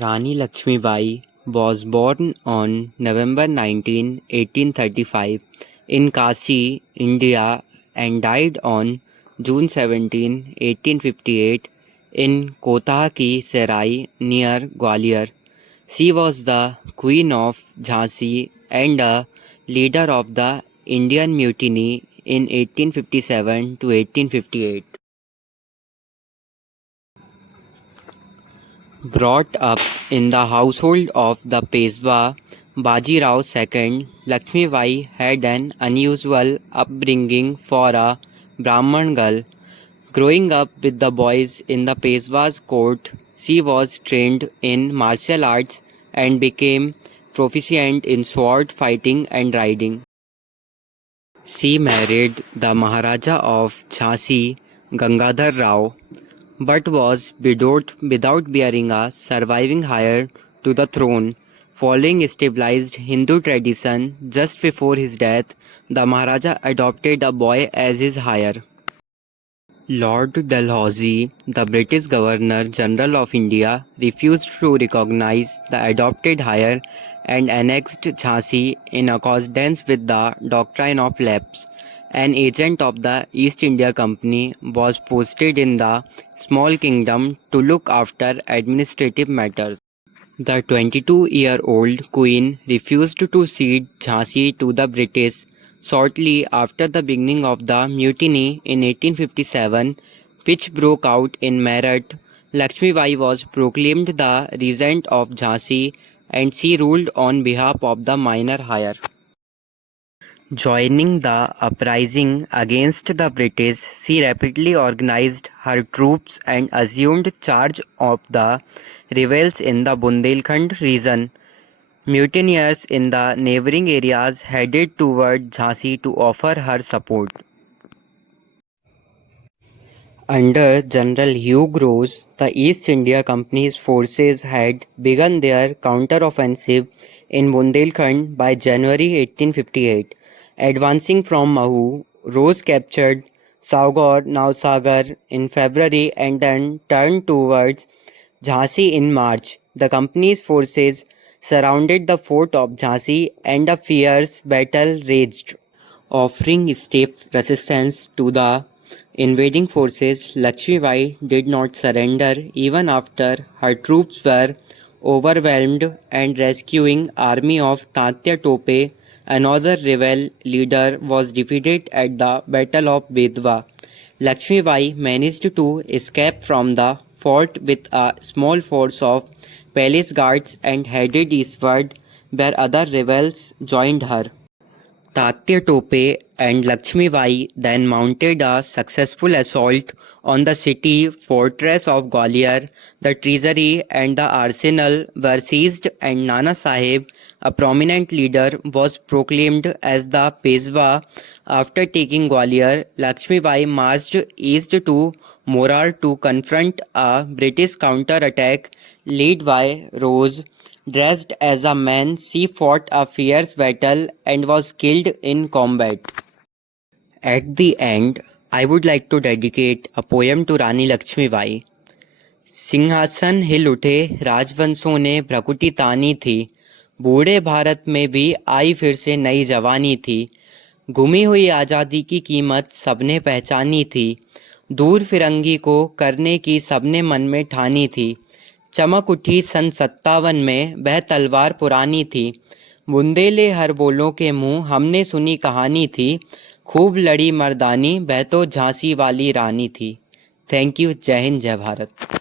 Rani Lakshmibai was born on November 19, 1835 in Kashi, India and died on June 17, 1858 in Kotha Ki Serai near Gwalior. She was the Queen of Jhansi and a leader of the Indian Mutiny in 1857 to 1858. Brought up in the household of the Peshwa Bajirao II, Lakshmibai had an unusual upbringing for a Brahman girl. Growing up with the boys in the Peshwa's court, she was trained in martial arts and became proficient in sword fighting and riding. She married the Maharaja of Jhansi, Gangadhar Rao, but was widowed without bearing a surviving heir to the throne. Following stabilized Hindu tradition, just before his death, the Maharaja adopted a boy as his heir. Lord Dalhousie, the British Governor General of India, refused to recognize the adopted heir and annexed Jhansi in accordance with the doctrine of lapse. An agent of the East India Company was posted in the small kingdom to look after administrative matters. The 22-year-old queen refused to cede Jhansi to the British. Shortly after the beginning of the mutiny in 1857, which broke out in Meerut, Lakshmibai was proclaimed the regent of Jhansi and she ruled on behalf of the minor heir. Joining the uprising against the British, she rapidly organized her troops and assumed charge of the rebels in the Bundelkhand region. Mutineers in the neighboring areas headed toward Jhansi to offer her support. Under General Hugh Groves, the East India Company's forces had begun their counter-offensive in Bundelkhand by January 1858. Advancing from Mahu, Rose captured Saugor Nausagar in February and then turned towards Jhansi in March. The company's forces surrounded the fort of Jhansi and a fierce battle raged. Offering stiff resistance to the invading forces, Lakshmibai did not surrender even after her troops were overwhelmed and rescuing army of Tatya Tope, another rebel leader, was defeated at the Battle of Bedwa. Lakshmibai managed to escape from the fort with a small force of palace guards and headed eastward, where other rebels joined her. Tatya Tope and Lakshmibai then mounted a successful assault on the city fortress of Gwalior. The treasury and the arsenal were seized and Nana Sahib, a prominent leader, was proclaimed as the Peshwa. After taking Gwalior, Lakshmibai marched east to Morar to confront a British counter-attack led by Rose. Dressed as a man, she fought a fierce battle and was killed in combat. At the end, I would like to dedicate a poem to Rani Lakshmibai. सिंहासन हिल उठे राजवंशों ने भ्रकुटी तानी थी, बूढ़े भारत में भी आई फिर से नई जवानी थी, गुमी हुई आज़ादी की कीमत सबने पहचानी थी, दूर फिरंगी को करने की सबने मन में ठानी थी, चमक उठी सन 57 में वह तलवार पुरानी थी, बुंदेले हर बोलों के मुंह हमने सुनी कहानी थी, खूब लड़ी मर्दानी वह तो झांसी वाली रानी थी। Thank you. जय हिंद, जय भारत।